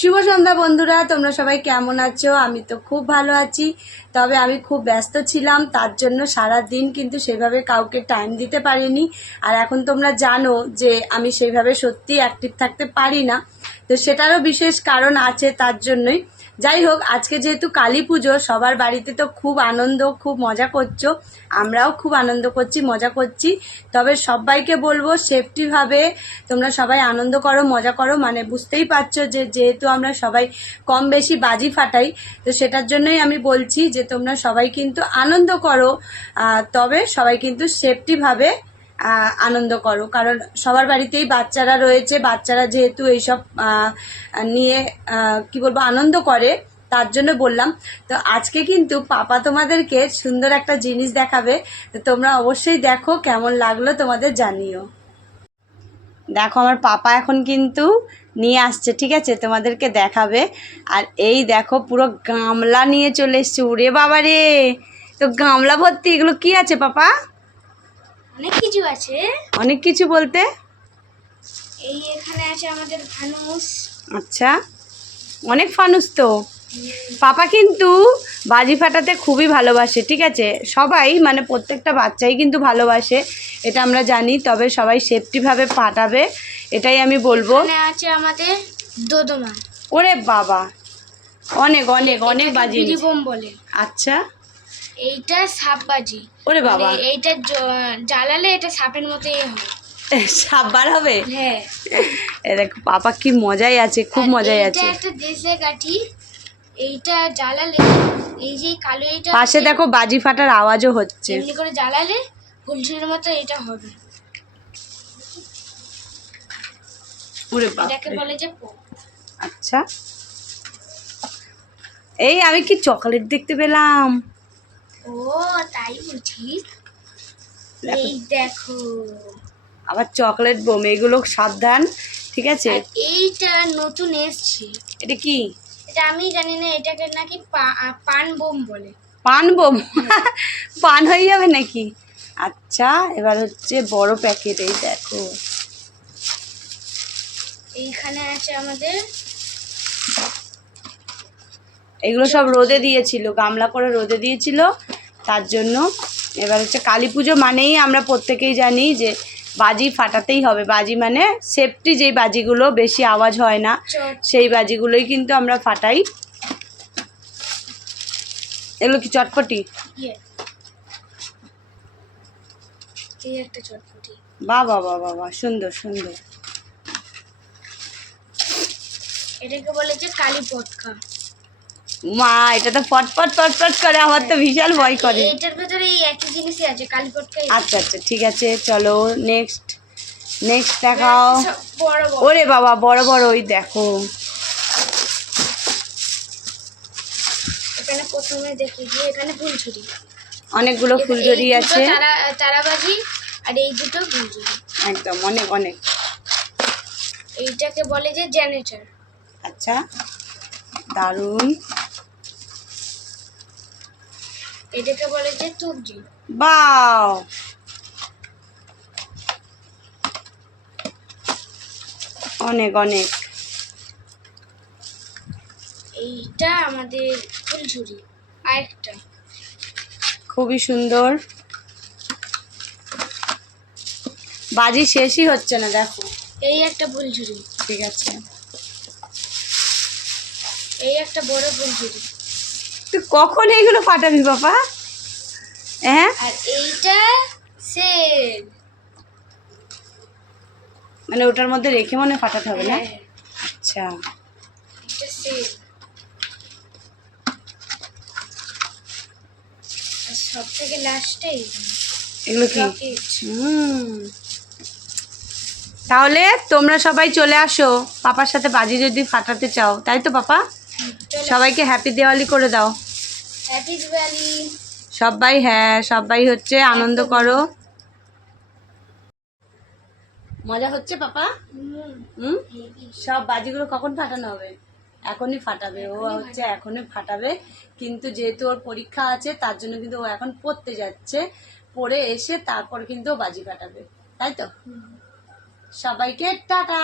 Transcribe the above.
শুভ সন্ধ্যা বন্ধুরা, তোমরা সবাই কেমন আছো? আমি তো খুব ভালো আছি। তবে আমি খুব ব্যস্ত ছিলাম, তার জন্য সারা দিন কিন্তু সেভাবে কাউকে টাইম দিতে পারিনি। আর এখন তোমরা জানো যে আমি সেইভাবে সত্যি অ্যাক্টিভ থাকতে পারি না। তো সেটারও বিশেষ কারণ আছে তার জন্যই। যাই হোক আজকে যেহেতু কালী পুজো, সবার বাড়িতে তো খুব আনন্দ, খুব মজা করছ। আমরাও খুব আনন্দ করছি, মজা করছি। তবে সবাইকে বলব সেফটিভাবে তোমরা সবাই আনন্দ করো, মজা করো। মানে বুঝতেই পারছ যে যেহেতু আমরা সবাই কম বেশি বাজি ফাটাই, তো সেটার জন্যই আমি বলছি যে তোমরা সবাই কিন্তু আনন্দ করো। তবে সবাই কিন্তু সেফটিভাবে আনন্দ করো। কারণ সবার বাড়িতেই বাচ্চারা রয়েছে, বাচ্চারা যেহেতু এইসব নিয়ে কি বলব, আনন্দ করে, তার জন্য বললাম। তো আজকে কিন্তু পাপা তোমাদেরকে সুন্দর একটা জিনিস দেখাবে। তো তোমরা অবশ্যই দেখো, কেমন লাগল তোমাদের জানিও। দেখো, আমার পাপা এখন কিন্তু নিয়ে আসছে, ঠিক আছে, তোমাদেরকে দেখাবে। আর এই দেখো, পুরো গামলা নিয়ে চলে এসছে। উড়ে বাবা রে তো গামলা ভর্তি, এগুলো কি আছে, পাপা? অনেক কিছু আছে। অনেক কিছু বলতে? এই এখানে আছে আমাদের ফানুস। আচ্ছা। অনেক ফানুস তো। পাপা কিন্তু বাজি ফাটাতে খুবই ভালোবাসে ঠিক আছে? সবাই মানে প্রত্যেকটা বাচ্চাই কিন্তু ভালোবাসে এটা আমরা জানি তবে সবাই সেফটিভাবে ফাটাবে এটাই আমি বলব। আছে আমাদের দোদমা। ওরে বাবা! অনেক অনেক অনেক বাজি বলে। আচ্ছা। এইটা সাপ বাজি। ওরে বাবা। মানে এইটা জ- জ্বালালে এটা সাপের মতোই হয়। সাপ বার হবে? হ্যাঁ। দেখো পাপা কি মজাই আছে খুব মজাই এইটা আছে। একটা দেশে কাঠি এইটা জ্বালালে এই যে কালো এইটা পাশে দেখো বাজি ফাটার আওয়াজও হচ্ছে। এমনি করে জ্বালালে ফুলসুরির মতো এটা হবে। ওরে বাবা এটাকে বলে যে আচ্ছা। এই আমি কি চকলেট দেখতে পেলাম? ও তাই বুঝিস। এই দেখো। আবার চকলেট বোম এগুলো সাবধান ঠিক আছে? এইটা নতুন এসছে। এটা কি? এটা আমি জানি না এটাকে নাকি পান বোম বলে। পান বোম? পান হয়ে যাবে নাকি? আচ্ছা এবার হচ্ছে বড় প্যাকেট এই দেখো। এইখানে আছে আমাদের এগুলো সব রোদে দিয়েছিল গামলা করে রোদে দিয়েছিল। তার জন্য। এবার হচ্ছে কালী পুজো মানেই আমরা প্রত্যেকেই জানি যে বাজি ফাটাতেই হবে। বাজি মানে সেফটি যেই বাজিগুলো বেশি আওয়াজ হয় না সেই বাজিগুলোই কিন্তু আমরা ফাটাই। এগুলো কি চটপটি? ইয়ে। বা বা বা বা বা সুন্দর সুন্দর। এটাকে বলে যে কালী পটকা। মা এটা তো ফটফট ফটফট করে আমার তো বিশাল ভয় করে। এটার ভেতরে এই একই জিনিসই আছে কালী পটকা আচ্ছা আচ্ছা ঠিক আছে চলো নেক্সট নেক্সট দেখাও। ওরে বাবা বড় বড় ওই দেখো। এখানে প্রথমে দেখি যে এখানে ফুলছুরি অনেকগুলো ফুলঝুরি আছে। তারা তারাবাজি আর এই দুটো ফুলঝুরি। একদম অনেক অনেক। এইটাকে বলে যে জেনারেটর আচ্ছা দারুণ। এটাকে বলে যে তুবজি। বাও। অনেক অনেক। এইটা আমাদের ফুলঝুরি আরেকটা। খুবই সুন্দর। বাজি শেষই হচ্ছে না দেখো। এই একটা ফুলঝুরি। ঠিক আছে। এই একটা বড় ফুলঝুরি। তুই কখন এইগুলো ফাটাবি বাবা? হ্যাঁ? আর এইটা মানে ওটার মধ্যে রেখে মনে ফাটাতে হবে না? হ্যাঁ। আচ্ছা। সব থেকে লাস্টে এগুলো কি? তাহলে তোমরা সবাই চলে আসো। পাপার সাথে বাজি যদি ফাটাতে চাও। তাই তো পাপা? সবাইকে হ্যাপি দিওয়ালি করে দাও। হ্যাপি দিওয়ালি সবাই হ্যাঁ সবাই হচ্ছে আনন্দ করো। মজা হচ্ছে পাপা? হুম? সব বাজিগুলো কখন ফাটানো হবে? এখনই ফাটাবে ও হচ্ছে এখনই ফাটাবে। কিন্তু যেহেতু ওর পরীক্ষা আছে তার জন্য কিন্তু ও এখন পড়তে যাচ্ছে। পড়ে এসে তারপর কিন্তু ও বাজি ফাটাবে। তাই তো? সবাইকে টাটা।